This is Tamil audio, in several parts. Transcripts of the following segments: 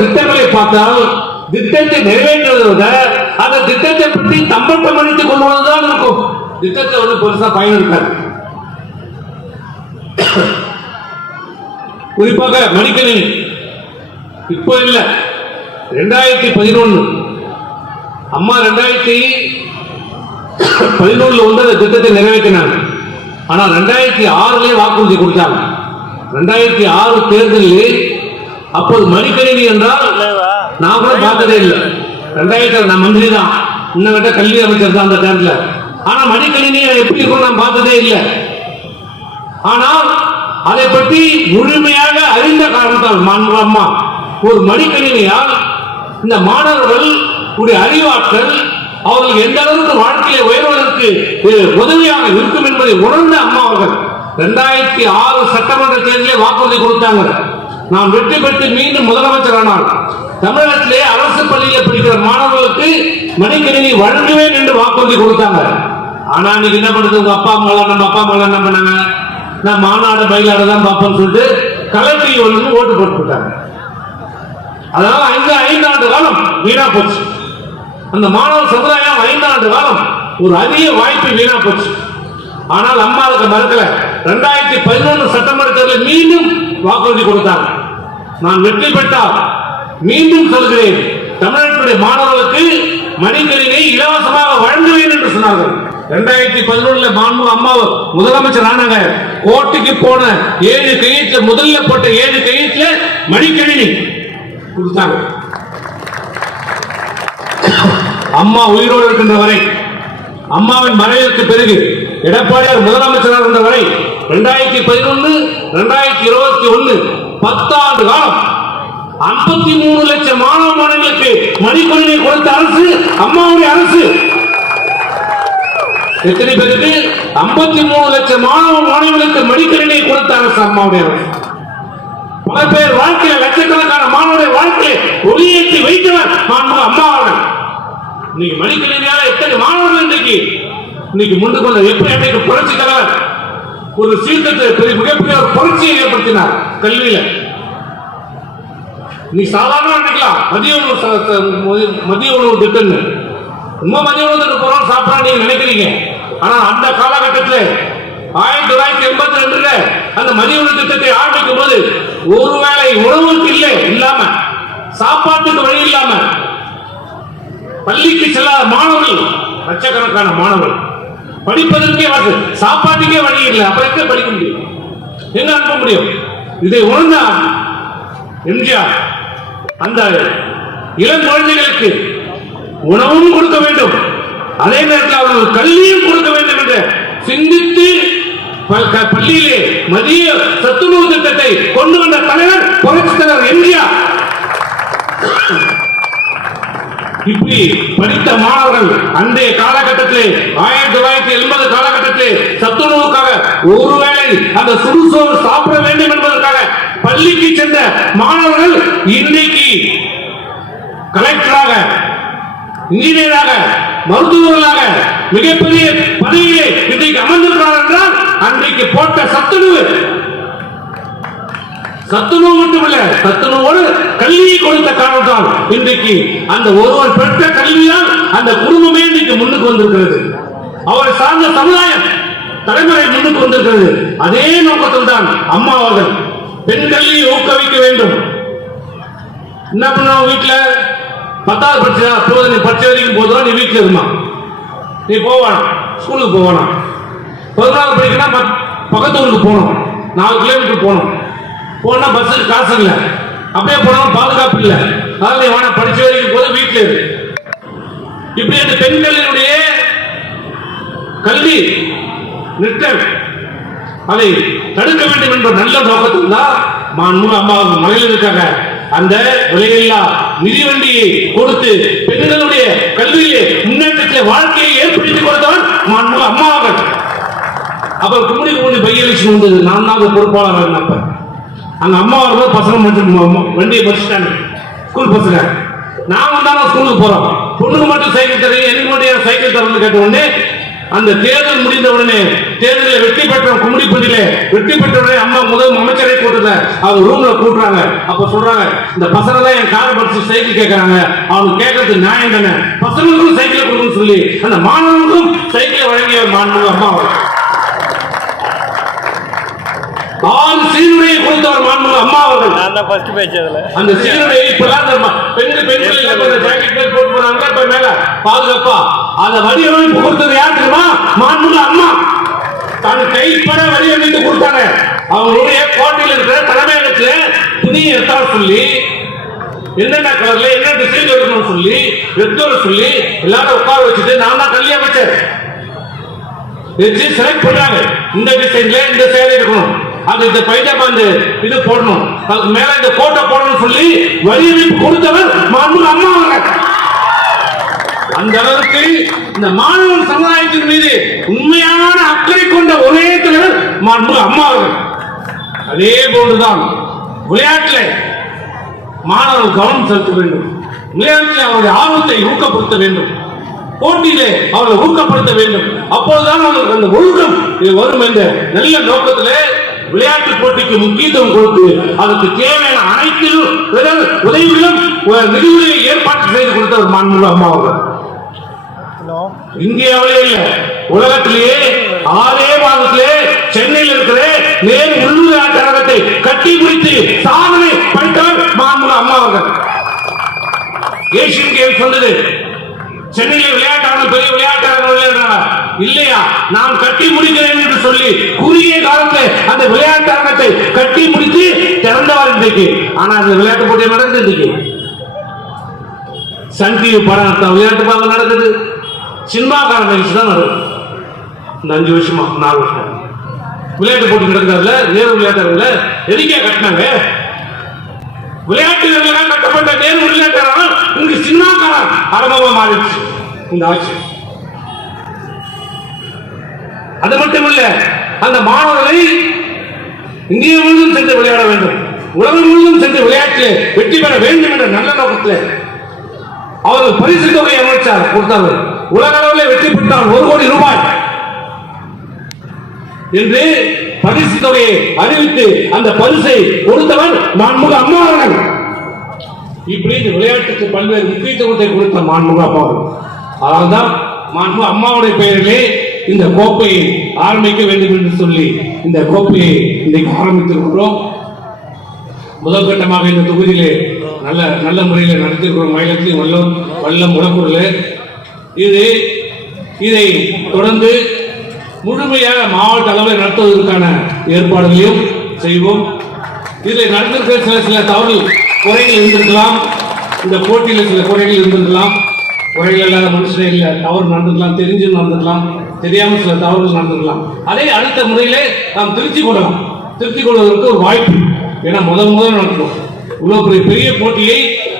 திட்டங்களை பார்த்தால் திட்டத்தை நிறைவேற்றுவதை விட அந்த திட்டத்தை பற்றி தம்பட்டம் அடித்துக் கொள்வதுதான் இருக்கும். திட்டத்தை வந்து பெருசா பயன் இருக்காது. குறிப்பாக மடிக்கணினி இப்போ இல்ல, 2011 அம்மா 2011 வந்து அந்த திட்டத்தை நிறைவேற்றினாங்க. ஆனா 2006 வாக்குறுதி கொடுத்தாங்க. 2006 தேர்தலில் அப்போது மடிக்கணினி என்றால் நான் கூட பார்த்ததே இல்லை. 2000 நான் மந்திரி தான், இன்னும் கல்வி அமைச்சர் தான் அந்த நேரத்தில். ஆனா மடிக்கணினி எப்படி இருக்கும் நான் பார்த்ததே இல்லை. ஆனால் அதை பற்றி முழுமையாக அறிந்த காரணத்தால் அம்மா ஒரு மடிக்கணினியால் இந்த மாணவர்கள் அறிவாற்றல் அவர்கள் எந்த அளவுக்கு வாழ்க்கையை உயர்வதற்கு உதவியாக இருக்கும் என்பதை உணர்ந்த அம்மா அவர்கள் 2006 சட்டமன்ற தேர்தலில் வாக்குறுதி கொடுத்தாங்க. நான் வெற்றி பெற்று மீண்டும் முதலமைச்சர் ஆனால் தமிழகத்திலே அரசு பள்ளியில் படிக்கிற மாணவர்களுக்கு மடிக்கணினி வழங்குவேன் என்று வாக்குறுதி கொடுத்தாங்க. ஆனா இன்னைக்கு என்ன பண்ணுது, உங்க அப்பா அம்மா நம்ம அப்பா அம்மா என்ன பண்ணாங்க, நான் மாநாடு மயிலாடு தான் பார்ப்பேன்னு சொல்லிட்டு கலெக்டர் வந்து ஓட்டு போட்டுட்டாங்க. அதனால 5 ஆண்டு காலம் வீணா போச்சு. அந்த மாணவ சமுதாயம் 5 ஆண்டு காலம் ஒரு அதிக வாய்ப்பு வீணா போச்சு. ஆனால் அம்மா அதுக்கு மறுக்கல. 2011 சட்டமன்ற தேர்தலில் மீண்டும் வாக்குறுதி கொடுத்தாங்க. நான் வெற்றி பெற்றால் மீண்டும் சொல்கிறேன், தமிழ்நாட்டுடைய மாணவர்களுக்கு மடிக்கணினியை இலவசமாக வழங்குவேன் என்று சொன்னார்கள். 2011 அம்மா முதலமைச்சர் ஆனாங்க. கோர்ட்டுக்கு போன 7 கையெழுத்துல முதல்ல போட்ட 7 கையெழுத்துல மடிக்கணினி கொடுத்தாங்க. அம்மா உயிரோடு இருக்கின்ற வரை, அம்மாவின் மறைவுக்கு பிறகு எடப்பாடியார் முதலமைச்சராக இருந்த வரை 2011 2021 10 ஆண்டு காலம் 53 லட்சம் மாணவ மாணவிகளுக்கு மடிக்கணினி கொடுத்த அரசு அம்மாவுடைய அரசு. எத்தனை பேருக்கு 53 லட்சம் மாணவ மாணவிகளுக்கு மடிக்கணினியை கொடுத்த அரசு அம்மாவுடைய அரசு. பல பேர் வாழ்க்கையில் லட்சக்கணக்கான மாணவருடைய வாழ்க்கையை ஒளியேற்றி வைத்தவர் அம்மா அவர்கள். இன்னைக்கு மடிக்கணினியால எத்தனை மாணவர்கள் இன்னைக்கு முன்னுக்கு கொண்ட எப்படி அன்றைக்கு புரட்சி தலைவர் ஒரு சீர்திருத்த மிகப்பெரிய ஒரு புரட்சியை ஏற்படுத்தினார் கல்வியில. நீ சாதாரண நினைக்கலாம் மதிய உணவு திட்டம், இன்னும் மதிய உணவு திட்டம் போறோம் சாப்பிடா நீங்க நினைக்கிறீங்க. ஆனா அந்த காலகட்டத்தில் 1982 அந்த மதிய உணவு திட்டத்தை ஆரம்பிக்கும் போது ஒருவேளை உணவுக்கு இல்லாம சாப்பாட்டுக்கு வழி இல்லாம பள்ளிக்கு செல்லாத மாணவர்கள் லட்சக்கணக்கான மாணவர்கள் படிப்பதற்கே சாப்பாட்டுக்கே வழி இல்லை. அப்புறம் எங்க படிக்க முடியும், எங்க அனுப்ப முடியும்? இதை உணர்ந்த எம்ஜிஆர் அந்த இளம் குழந்தைகளுக்கு உணவும் கொடுக்க வேண்டும், அதே நேரத்தில் அவர்கள் கல்வியும் கொடுக்க வேண்டும் என்று சிந்தித்து பள்ளியிலே மதிய சத்துணவு திட்டத்தை கொண்டு வந்த தலைவர் புரட்சி தலைவர் எம்ஜிஆர். இப்படி படித்த மாணவர்கள் அன்றைய காலகட்டத்திலே 1980 காலகட்டத்திலே சத்துணவுக்காக ஒருவேளை அந்த சுடுசோறு சாப்பிட வேண்டும் என்பதற்காக பள்ளிக்கு சென்ற மாணவர்கள் இன்றைக்கு கலெக்டராக, இன்ஜினியராக, மருத்துவர்களாக மிகப்பெரிய பதவியிலே இன்றைக்கு அமர்ந்திருக்கிறார் என்றால் அன்றைக்கு போட்ட சத்துணவு மட்டுமல்ல, சத்துணவோடு கல்வியை கொடுத்த காரணத்தால் இன்றைக்கு அந்த ஒருவர் பெற்ற கல்வியால் அந்த குடும்பமே இன்றைக்கு முன்னுக்கு வந்திருக்கிறது. அவரை சார்ந்த சமுதாயம் தலைமுறை முன்னுக்கு வந்திருக்கிறது. அதே நோக்கத்தில் தான் அம்மா அவர்கள் பெண் கல்வியை ஊக்குவிக்க வேண்டும். என்ன பண்ணுவோம், வீட்டுல 10வது படிச்சா அப்போது நீ பச்சை வரைக்கும் போதும் நீ வீட்டுல இருந்தா நீ போவானா, ஸ்கூலுக்கு போவானா. 11வது படிக்கணும் பக்கத்து ஊருக்கு போகணும், 4 கிலோமீட்டர் போகணும். போனா பஸ்ஸுக்கு காசு இல்லை, அப்படியே போனாலும் பாதுகாப்பு இல்லை. அதனால நீ வேணா படிச்ச வரைக்கும் போது வீட்டில் இரு. இப்படி அந்த பெண்களினுடைய கல்வி நிறுத்தல் அதை தடுக்க வேண்டும் என்ற நல்ல நோக்கத்தில் தான் அம்மா மகளிருக்காக அந்த விலையில்லா மிதிவண்டியை கொடுத்து பெண்களுடைய கல்வியிலே முன்னேற்றத்திலே வாழ்க்கையை ஏற்படுத்திக் கொடுத்தவன் அம்மாவர்கள். அப்புறம் கும்படி பையலிச்சு வந்தது, நான் தான் பொறுப்பாளர். அப்ப அங்க அம்மா வரும்போது பசங்க வண்டியை பறிச்சுட்டாங்க, ஸ்கூல் பசங்க. நான் வந்தாலும் ஸ்கூலுக்கு போறோம், பொண்ணுக்கு மட்டும் சைக்கிள் தரீங்க, எனக்கு மட்டும் சைக்கிள் தரணும்னு கேட்ட உடனே அந்த தேர்தல் முடிந்தவுடனே தேர்தலில் வெற்றி பெற்ற கும்மிடிப்பட்டியிலே வெற்றி பெற்றவுடனே அம்மா முதல் அமைச்சரை கூட்டல அவங்க ரூம்ல கூட்டுறாங்க. அப்ப சொல்றாங்க, இந்த பசங்க தான் என் காரை படிச்சு சைக்கிள் கேட்கறாங்க, அவங்க கேட்கறது நியாயம் தானே, பசங்களுக்கும் சைக்கிள் கொடுக்கணும்னு சொல்லி அந்த மாணவர்களுக்கும் சைக்கிளை வழங்கிய மாணவர்கள் அம்மா 6 சீருடையை கொடுத்தவர் மாண்புமிகு அம்மா அவர்கள். அந்த சீருடையை இப்பதான் பெண்கள் ஜாக்கெட் மேல் போட்டு போறாங்க, இப்ப மேல பாதுகாப்பா அந்த வடிவமைப்பு கொடுத்தது யார் தெரியுமா? மாண்புமிகு அம்மா தன் கைப்பட வடிவமைத்து கொடுத்தாங்க. அவங்களுடைய கோட்டையில் இருக்கிற தலைமையகத்துல துணியை எத்தார சொல்லி என்னென்ன கலர்ல என்ன டிசைன் இருக்கணும்னு சொல்லி எடுத்து சொல்லி எல்லாரும் உட்கார வச்சுட்டு நான் தான் கல்யாணம் வச்சேன் வச்சு செலக்ட் பண்றாங்க. இந்த டிசைன்ல இந்த சேலை இருக்கணும், அது இந்த பைஜாமா இது போடணும், அதுக்கு மேல இந்த கோட்டை போடணும் சொல்லி வடிவமைப்பு கொடுத்தவர் மாண்புமிகு அம்மா அவர்கள். அந்த அளவுக்கு இந்த மாணவர் சமுதாயத்தின் மீது உண்மையான அக்கறை கொண்ட ஒரே தலைவர் மாண்புமிகு அம்மா அவர்கள். அதே போன்றுதான் விளையாட்டில் மாணவர்கள் கவனம் செலுத்த வேண்டும், விளையாட்டில் அவருடைய ஆர்வத்தை ஊக்கப்படுத்த வேண்டும், போட்டியிலே அவர்களை ஊக்கப்படுத்த வேண்டும். அப்போதுதான் அவர்களுக்கு அந்த ஒழுக்கம் வரும் என்ற நல்ல நோக்கத்திலே விளையாட்டு போட்டிக்கு முக்கியத்துவம் கொடுத்து அதற்கு தேவையான அனைத்து உதவிகளும் நிதியுதவியை ஏற்பாடு செய்து கொடுத்தவர் மாண்புமிகு அம்மா அவர்கள். இந்தியாவிலே இல்ல உலகத்திலேயே 6 மாதத்திலே சென்னையில் இருக்கிற நேரு உள்ளூர் கழகத்தை கட்டி முடித்து சாதனை படைத்தவர் மாண்புமிகு அம்மா அவர்கள். ஏசியன் கேம்ஸ் வந்தது, சென்னையில் விளையாட்டாளர்கள் பெரிய விளையாட்டாளர்கள் இல்லையா, நான் கட்டி முடிக்கிறேன் என்று சொல்லி குறுகிய காலத்தில் அந்த விளையாட்டு அரங்கத்தை கட்டி முடித்து திறந்தவர் இன்றைக்கு. ஆனா அந்த விளையாட்டு போட்டி நடக்குது, இன்றைக்கு சன் டிவி படம் விளையாட்டு பார்க்க நடக்குது, சினிமாக்கார நிகழ்ச்சி தான் நடக்குது. இந்த 5 வருஷமா 4 வருஷம் விளையாட்டு போட்டி நடக்கிறதுல நேரு விளையாட்டு அரங்குல எதுக்கே கட்டினாங்க? விளையாட்டு வீரர்களால் கட்டப்பட்ட நேரு விளையாட்டு அரங்கம் இங்கு சினிமாக்கார அரங்கமா மாறிடுச்சு இந்த ஆட்சி. அது மட்டுமல்ல, அந்த மாணவர்களை இந்தியா முழுவதும் சென்று விளையாட வேண்டும், உலகம் முழுவதும் சென்று விளையாட்டில் வெற்றி பெற வேண்டும் என்ற நல்ல நோக்கத்தில் அவர்கள் பரிசு தொகை அமைச்சார் கொடுத்தார்கள். உலக அளவில் வெற்றி பெற்றால் 1 கோடி ரூபாய் என்று பரிசு தொகையை அறிவித்து அந்த பரிசை கொடுத்தவர் மாண்புமிகு அம்மா அவர்கள். இப்படி இந்த விளையாட்டுக்கு பல்வேறு முக்கியத்துவத்தை கொடுத்த மாண்புமிகு அம்மா அவர்கள். அதனால்தான் மாண்புமிகு அம்மாவுடைய பெயரிலே இந்த கோப்பையை ஆரம்பிக்க வேண்டும் என்று சொல்லி இந்த கோப்பையை இன்றைக்கு ஆரம்பித்திருக்கிறோம். முதல் கட்டமாக இந்த தொகுதியிலே நல்ல முறையில் நடத்தியிருக்கிறோம். மயிலத்தில் வல்லம் முடக்கூரில் இதை தொடர்ந்து முழுமையாக மாவட்ட அளவில் நடத்துவதற்கான ஏற்பாடுகளையும் செய்வோம். இதில் நடந்திருக்கிற சில தவறு குறைகள் இருந்திருக்கலாம், இந்த போட்டியில் சில குறைகள் இருந்திருக்கலாம், குறைகள் இல்லாத மனுஷனே இல்லை, தவறு நடந்திருக்கலாம், தெரிஞ்சு நடந்திருக்கலாம், தெரியாமல் சில தவறுகள் நடந்திருக்கலாம். அதே அடுத்த முறையிலே நாம் திருத்திக் கொள்வதற்கு ஒரு வாய்ப்பு. ஏன்னா முதல் நடத்துவோம் இவ்வளவு பெரிய போட்டியை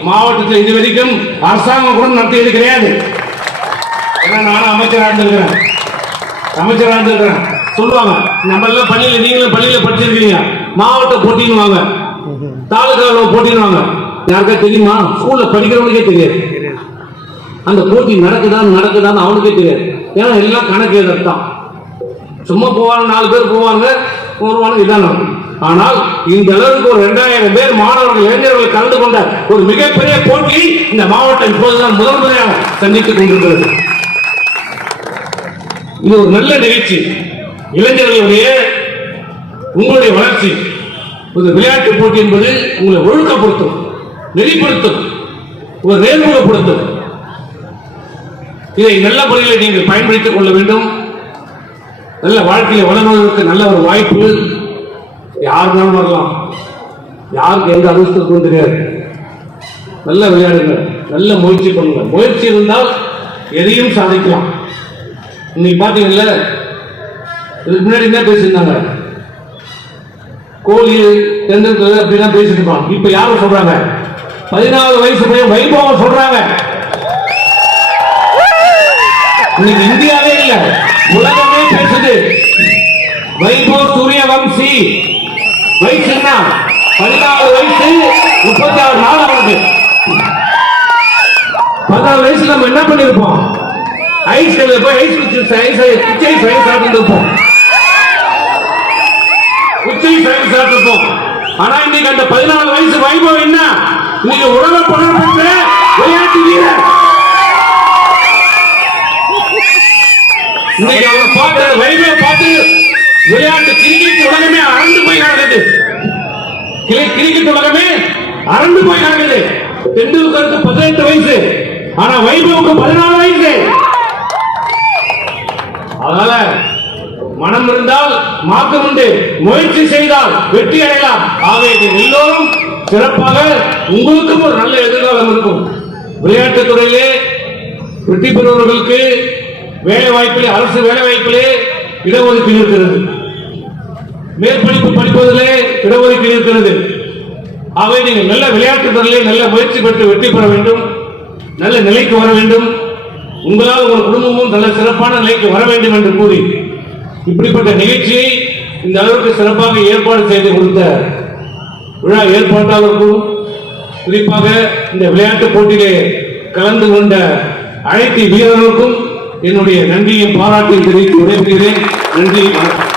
மாவட்டத்தில் இதுவரைக்கும் அரசாங்கம் கூட நடத்தியது கிடையாது. ஏன்னா நானும் அமைச்சராக இருந்திருக்கிறேன். சொல்லுவாங்க, நம்ம எல்லாம் பள்ளியில், நீங்களும் பள்ளியில படிச்சிருக்கீங்க, மாவட்ட போட்டின்னு வாங்க, தாலுகாவில் போட்டின்னு வாங்க. யாருக்கா தெரியுமா? ஸ்கூல்ல படிக்கிறவனுக்கே தெரியாது அந்த போட்டி நடக்குதான்னு அவனுக்கே தெரியாது. ஏன்னா எல்லாம் கணக்கு எதிர்த்தான், சும்மா போவாங்க, 4 பேர் போவாங்க, வருவாங்க, இதான் நடக்கும். ஆனால் இந்த அளவுக்கு ஒரு 2000 பேர் மாணவர்கள், இளைஞர்கள் கலந்து கொண்ட ஒரு மிகப்பெரிய போட்டியை இந்த மாவட்டம் இப்போதுதான் முதல் முறையாக சந்தித்துக் கொண்டிருக்கிறது. இது ஒரு நல்ல நிகழ்ச்சி. இளைஞர்களுடைய உங்களுடைய வளர்ச்சி, ஒரு விளையாட்டு போட்டி என்பது உங்களை ஒழுக்கப்படுத்தும், நெறிப்படுத்தும், ஒரு நேர்முகப்படுத்தும். இதை நல்ல முறையில் நீங்கள் பயன்படுத்திக் கொள்ள வேண்டும். நல்ல வாழ்க்கையை வளர்வதற்கு நல்ல ஒரு வாய்ப்பு. யாருனாலும் வரலாம், யாருக்கு எந்த அதிர்ஷ்டத்துக்கும் தெரியாது. நல்ல விளையாடுங்க, நல்ல முயற்சி பண்ணுங்க. முயற்சி இருந்தால் எதையும் சாதிக்கலாம். இன்னைக்கு பாத்தீங்கல்ல, இதுக்கு முன்னாடி என்ன பேசியிருந்தாங்க, கோழி தெந்திருக்கிறது அப்படின்னா பேசிட்டு இருப்பாங்க. இப்ப யாரும் சொல்றாங்க, 14 வயசு பையன் வைபவம் சொல்றாங்க. இன்னைக்கு இந்தியாவே இல்ல, உலகமே பேசுது. வைபவ் சூரியவம்சி வயசு என்ன? 14 வயசு 36 நாள் அவனுக்கு. 14 வயசுல நம்ம என்ன பண்ணிருப்போம்? ஐஸ் கடையில் போய் ஐஸ் குச்சை சாப்பிட்டு இருப்போம். குச்சை சாப்பிட்டு இருப்போம். ஆனா இன்னைக்கு அந்த 14 வயசு வைபவம் என்ன? இன்னைக்கு உலக புகழ்பெற்ற விளையாட்டு வீரர். இன்னைக்கு அவர் பார்த்த வைபவம் பார்த்து விளையாட்டு கிரிக்கெட் உலகமே அரண்டு போய் நடக்குது. கிரிக்கெட் உலகமே அரண்டு போய் நடக்குது. தெண்டுல்கருக்கு 18 வயசு, ஆனா வைபவுக்கு 14 வயசு. அதனால மனம் இருந்தால் மாற்றம் உண்டு, முயற்சி செய்தால் வெற்றி அடையலாம். ஆகவே எல்லோரும் சிறப்பாக, உங்களுக்கும் ஒரு நல்ல எதிர்காலம் இருக்கும். விளையாட்டுத் துறையிலே வெற்றி பெறுவர்களுக்கு வேலை வாய்ப்பிலே, அரசு வேலை வாய்ப்பிலே இடஒதுக்கீடு இருக்கிறது. மேற்படிப்பு படிப்பதிலே இடஒதுக்கீடு இருக்கிறது. ஆகவே நீங்கள் நல்ல விளையாட்டுத் துறையிலே நல்ல முயற்சி பெற்று வெற்றி பெற வேண்டும், நல்ல நிலைக்கு வர வேண்டும். உங்களால் உங்கள் குடும்பமும் நல்ல சிறப்பான நிலைக்கு வர வேண்டும் என்று கூறி இப்படிப்பட்ட நிகழ்ச்சியை இந்த அளவுக்கு சிறப்பாக ஏற்பாடு செய்து கொடுத்த விழா ஏற்பாட்டாளருக்கும், குறிப்பாக இந்த விளையாட்டு போட்டியிலே கலந்து கொண்ட அனைத்து வீரர்களுக்கும் என்னுடைய நன்றியும் பாராட்டையும் தெரிவித்து விடைபெறுகிறேன். நன்றி, வணக்கம்.